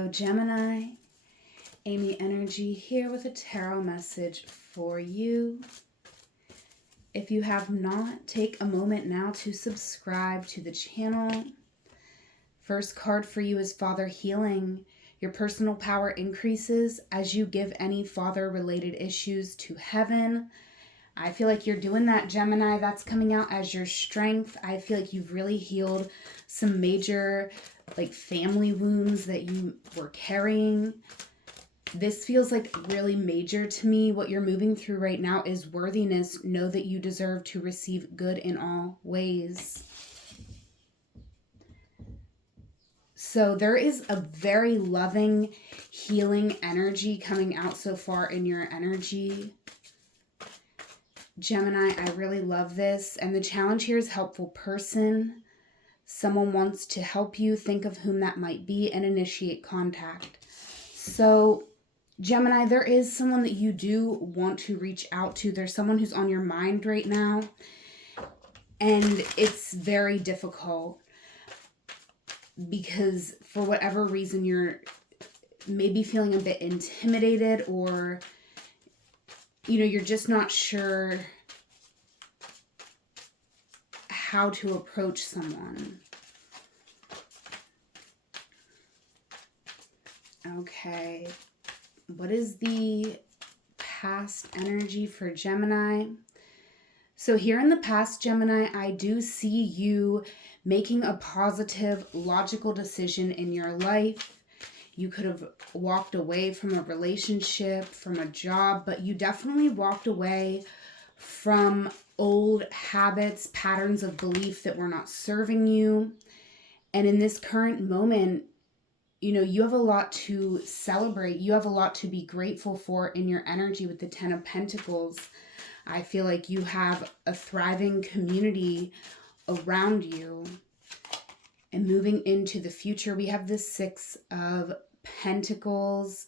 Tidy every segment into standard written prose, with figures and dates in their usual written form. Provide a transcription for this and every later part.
Hello, Gemini. Amy Energy here with a tarot message for you. If you have not, take a moment now to subscribe to the channel. First card for you is Father Healing. Your personal power increases as you give any father-related issues to heaven. I feel like you're doing that, Gemini. That's coming out as your strength. I feel like you've really healed some major family wounds that you were carrying. This feels like really major to me. What you're moving through right now is worthiness. Know that you deserve to receive good in all ways. So there is a very loving, healing energy coming out so far in your energy. Gemini, I really love this. And the challenge here is helpful person. Someone wants to help you. Think of whom that might be and initiate contact. So Gemini, there is someone that you do want to reach out to. There's someone who's on your mind right now. And it's very difficult because for whatever reason you're maybe feeling a bit intimidated, or you're just not sure how to approach someone. Okay. What is the past energy for Gemini? So here in the past, Gemini, I do see you making a positive, logical decision in your life. You could have walked away from a relationship, from a job, but you definitely walked away from old habits, patterns of belief that were not serving you. And in this current moment, you have a lot to celebrate. You have a lot to be grateful for in your energy with the Ten of Pentacles. I feel like you have a thriving community around you. And moving into the future, we have the Six of Pentacles.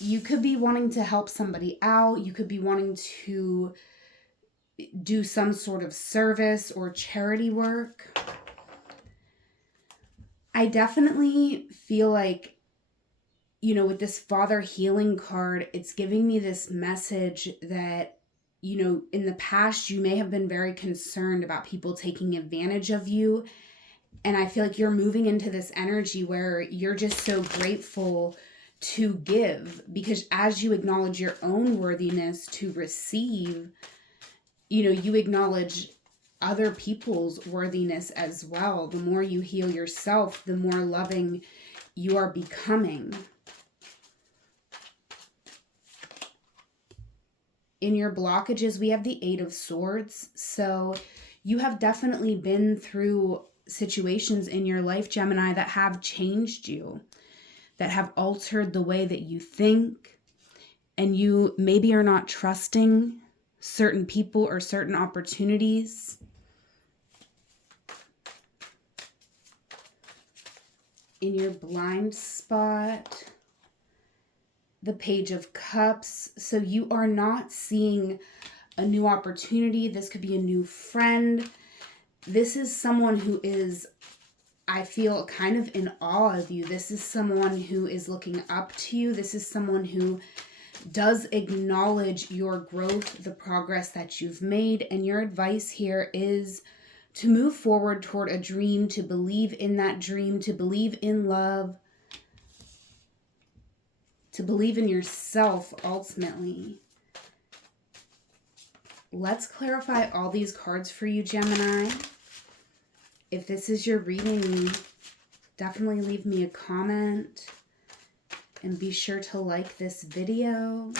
You could be wanting to help somebody out. You could be wanting to do some sort of service or charity work. I definitely feel like, with this Father Healing card, it's giving me this message that, in the past, you may have been very concerned about people taking advantage of you. And I feel like you're moving into this energy where you're just so grateful to give, because as you acknowledge your own worthiness to receive, you acknowledge other people's worthiness as well. The more you heal yourself, the more loving you are becoming. In your blockages, we have the Eight of Swords. So you have definitely been through situations in your life, Gemini, that have changed you, that have altered the way that you think, and you maybe are not trusting certain people or certain opportunities. In your blind spot, the Page of Cups. So you are not seeing a new opportunity. This could be a new friend. This is someone who is, I feel, kind of in awe of you. This is someone who is looking up to you. This is someone who does acknowledge your growth, the progress that you've made. And your advice here is to move forward toward a dream, to believe in that dream, to believe in love, to believe in yourself ultimately. Let's clarify all these cards for you, Gemini. If this is your reading, definitely leave me a comment and be sure to like this video.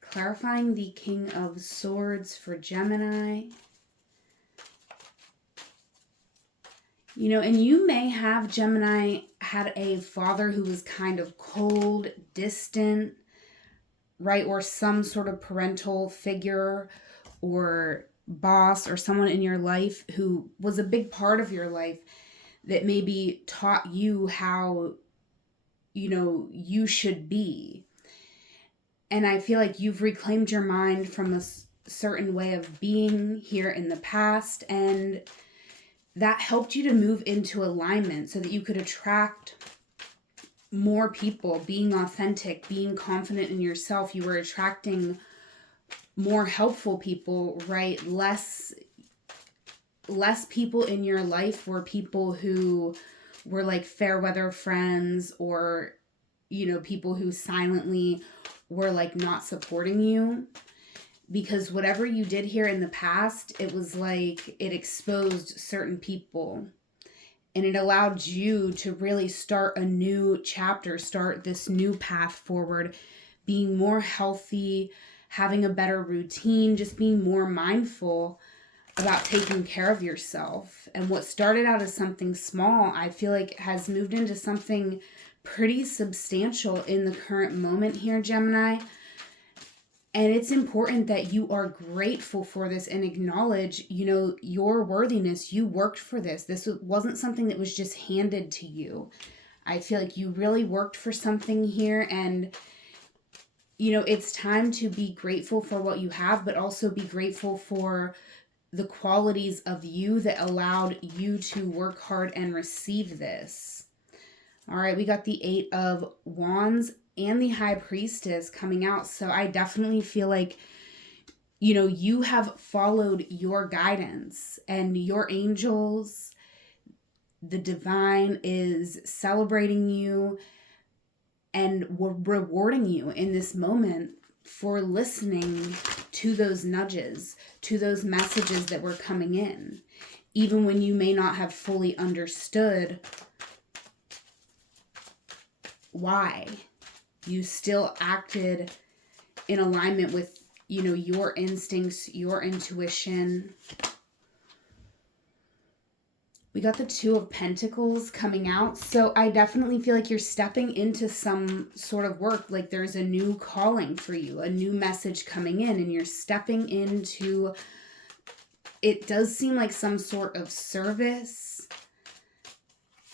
Clarifying the King of Swords for Gemini. And you may have, Gemini, had a father who was kind of cold, distant, right? Or some sort of parental figure or boss or someone in your life who was a big part of your life that maybe taught you how, you should be. And I feel like you've reclaimed your mind from a certain way of being here in the past, and that helped you to move into alignment so that you could attract more people, being authentic, being confident in yourself. You were attracting more helpful people, right? Less people in your life were people who were like fair weather friends, or, you know, people who silently were like not supporting you. Because whatever you did here in the past, it was like it exposed certain people, and it allowed you to really start a new chapter, start this new path forward, being more healthy, having a better routine, just being more mindful about taking care of yourself. And what started out as something small, I feel like has moved into something pretty substantial in the current moment here, Gemini. And it's important that you are grateful for this and acknowledge, you know, your worthiness. You worked for this. This wasn't something that was just handed to you. I feel like you really worked for something here. And, you know, it's time to be grateful for what you have, but also be grateful for the qualities of you that allowed you to work hard and receive this. All right, we got the 8 of Wands and the High Priestess coming out. So I definitely feel like, you know, you have followed your guidance, and your angels, the divine, is celebrating you and rewarding you in this moment for listening to those nudges, to those messages that were coming in. Even when you may not have fully understood why, you still acted in alignment with, you know, your instincts, your intuition. We got the 2 of Pentacles coming out. So I definitely feel like you're stepping into some sort of work. Like there's a new calling for you, a new message coming in, and you're stepping into, it does seem like some sort of service.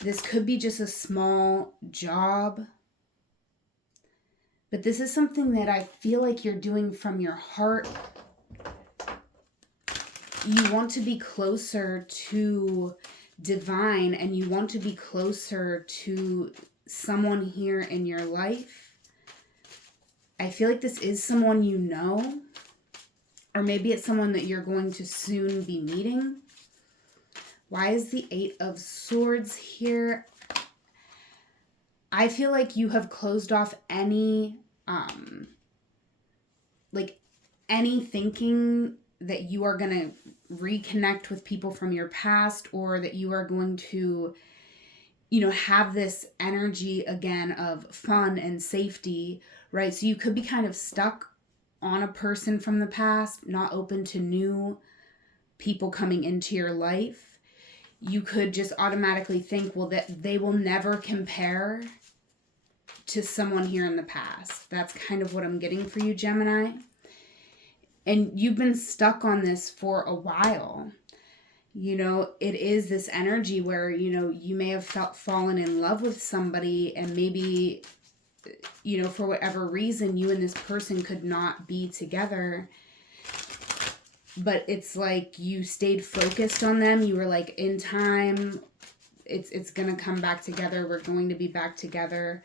This could be just a small job. But this is something that I feel like you're doing from your heart. You want to be closer to divine, and you want to be closer to someone here in your life. I feel like this is someone you know, or maybe it's someone that you're going to soon be meeting. Why is the 8 of Swords here? I feel like you have closed off any thinking that you are going to reconnect with people from your past, or that you are going to, you know, have this energy again of fun and safety, right? So you could be kind of stuck on a person from the past, not open to new people coming into your life. You could just automatically think, well, that they will never compare to someone here in the past. That's kind of what I'm getting for you, Gemini. And you've been stuck on this for a while. You know, it is this energy where, you know, you may have fallen in love with somebody, and maybe, you know, for whatever reason, you and this person could not be together. But it's like you stayed focused on them. You were like, in time, it's going to come back together. We're going to be back together.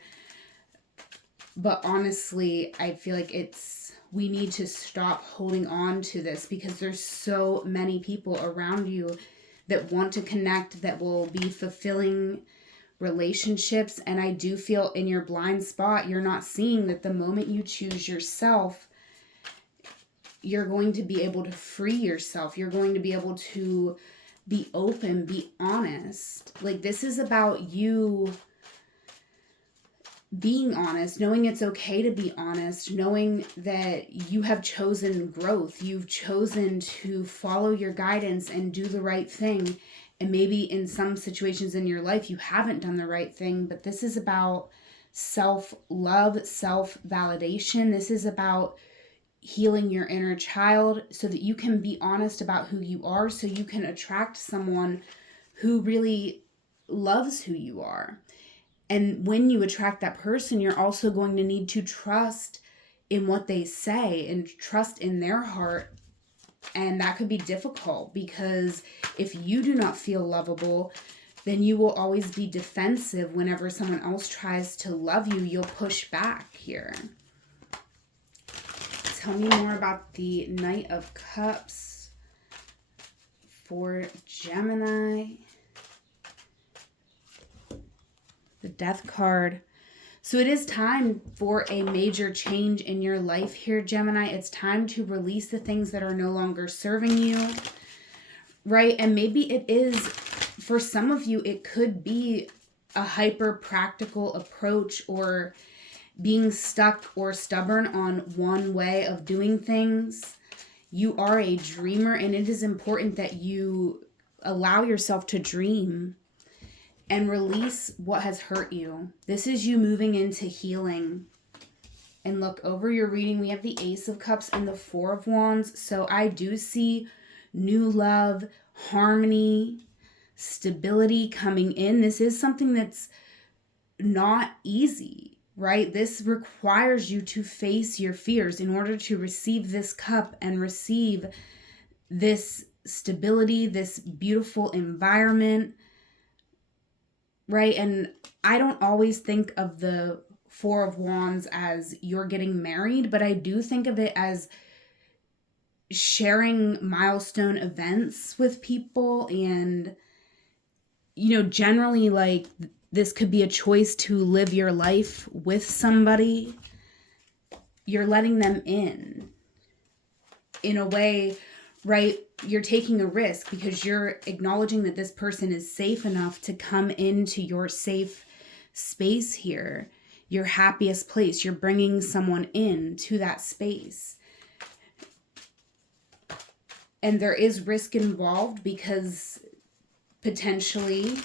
But honestly, I feel like we need to stop holding on to this, because there's so many people around you that want to connect, that will be fulfilling relationships. And I do feel in your blind spot, you're not seeing that the moment you choose yourself, you're going to be able to free yourself. You're going to be able to be open, be honest. Like, this is about you being honest, knowing it's okay to be honest, knowing that you have chosen growth. You've chosen to follow your guidance and do the right thing. And maybe in some situations in your life, you haven't done the right thing, but this is about self-love, self-validation. This is about healing your inner child so that you can be honest about who you are, so you can attract someone who really loves who you are. And when you attract that person, you're also going to need to trust in what they say and trust in their heart And that could be difficult because if you do not feel lovable, then you will always be defensive. Whenever someone else tries to love you, you'll push back here. Tell me more about the Knight of Cups for Gemini. The Death card. So it is time for a major change in your life here, Gemini. It's time to release the things that are no longer serving you, right? And maybe it is, for some of you, it could be a hyper practical approach or being stuck or stubborn on one way of doing things. You are a dreamer, and it is important that you allow yourself to dream and release what has hurt you. This is you moving into healing. And look, over your reading, we have the Ace of Cups and the Four of Wands. So I do see new love, harmony, stability coming in. This is something that's not easy, right? This requires you to face your fears in order to receive this cup and receive this stability, this beautiful environment, right? And I don't always think of the Four of Wands as you're getting married, but I do think of it as sharing milestone events with people. And, you know, generally, like, this could be a choice to live your life with somebody. You're letting them in a way, right? You're taking a risk because you're acknowledging that this person is safe enough to come into your safe space here, your happiest place. You're bringing someone in to that space. And there is risk involved because potentially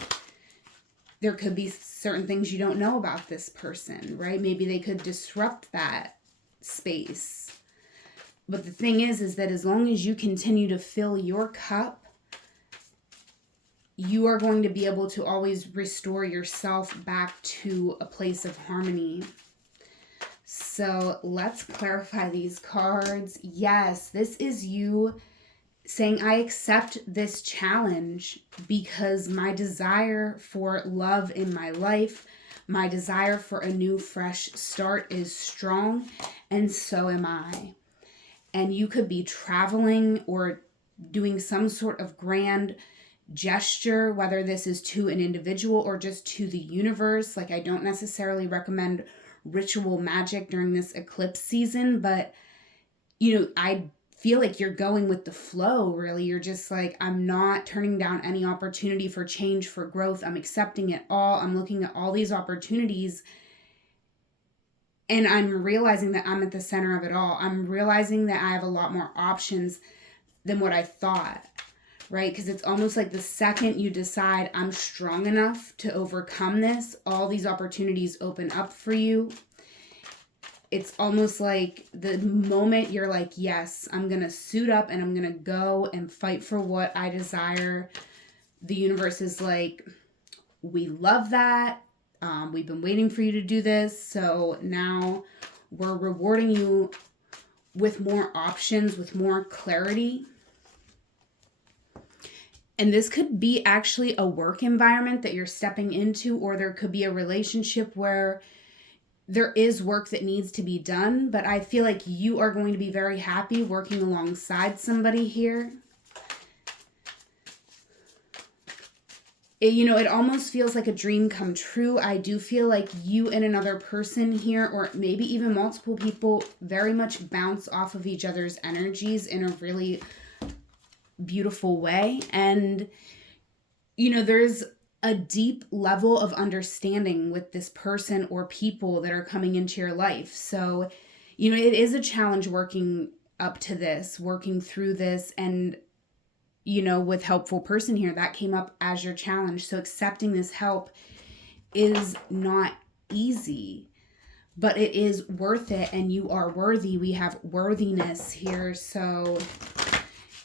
there could be certain things you don't know about this person, right? Maybe they could disrupt that space. But the thing is that as long as you continue to fill your cup, you are going to be able to always restore yourself back to a place of harmony. So let's clarify these cards. Yes, this is you saying, I accept this challenge because my desire for love in my life, my desire for a new, fresh start is strong, and so am I. And you could be traveling or doing some sort of grand gesture, whether this is to an individual or just to the universe. Like, I don't necessarily recommend ritual magic during this eclipse season, but, you know, I feel like you're going with the flow, really. You're just like, I'm not turning down any opportunity for change, for growth. I'm accepting it all. I'm looking at all these opportunities, and I'm realizing that I'm at the center of it all. I'm realizing that I have a lot more options than what I thought, right? Because it's almost like the second you decide I'm strong enough to overcome this, all these opportunities open up for you. It's almost like the moment you're like, yes, I'm going to suit up and I'm going to go and fight for what I desire. The universe is like, we love that. We've been waiting for you to do this. So now we're rewarding you with more options, with more clarity. And this could be actually a work environment that you're stepping into, or there could be a relationship where there is work that needs to be done. But I feel like you are going to be very happy working alongside somebody here. It almost feels like a dream come true. I do feel like you and another person here, or maybe even multiple people, very much bounce off of each other's energies in a really beautiful way. And, there's a deep level of understanding with this person or people that are coming into your life. So, it is a challenge working up to this, working through this, and with helpful person here, that came up as your challenge. So accepting this help is not easy, but it is worth it, and you are worthy. We have worthiness here. So,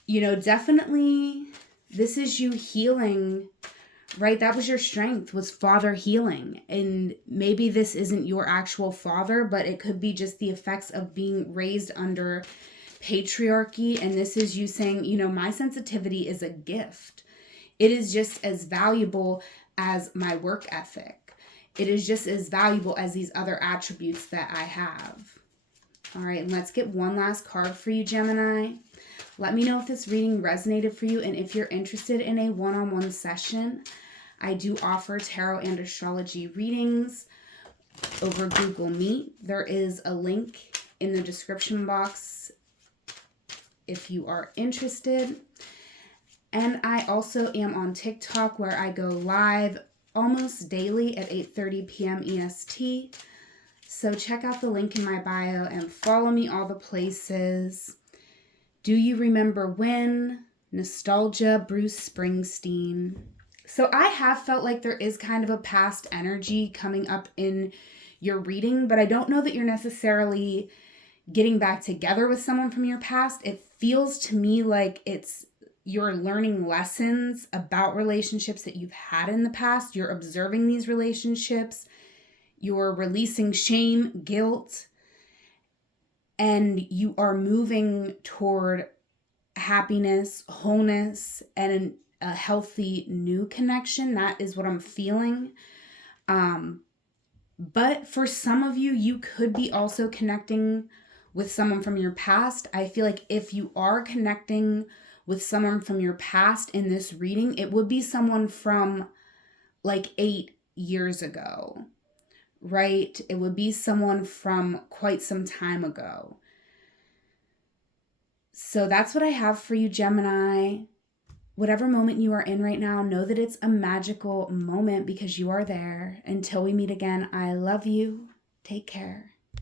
definitely this is you healing, right? That was your strength, was father healing. And maybe this isn't your actual father, but it could be just the effects of being raised under patriarchy, and this is you saying, you know, my sensitivity is a gift. It is just as valuable as my work ethic. It is just as valuable as these other attributes that I have. All right, and let's get one last card for you, Gemini. Let me know if this reading resonated for you, and if you're interested in a one-on-one session. I do offer tarot and astrology readings over Google Meet. There is a link in the description box if you are interested. And I also am on TikTok, where I go live almost daily at 8:30 p.m. EST. So check out the link in my bio and follow me all the places. Do you remember when? Nostalgia, Bruce Springsteen. So I have felt like there is kind of a past energy coming up in your reading, but I don't know that you're necessarily getting back together with someone from your past. It feels to me like you're learning lessons about relationships that you've had in the past. You're observing these relationships. You're releasing shame, guilt, and you are moving toward happiness, wholeness, and a healthy new connection. That is what I'm feeling. But for some of you, you could be also connecting with someone from your past. I feel like if you are connecting with someone from your past in this reading, it would be someone from like 8 years ago, right? It would be someone from quite some time ago. So that's what I have for you, Gemini. Whatever moment you are in right now, know that it's a magical moment because you are there. Until we meet again, I love you. Take care.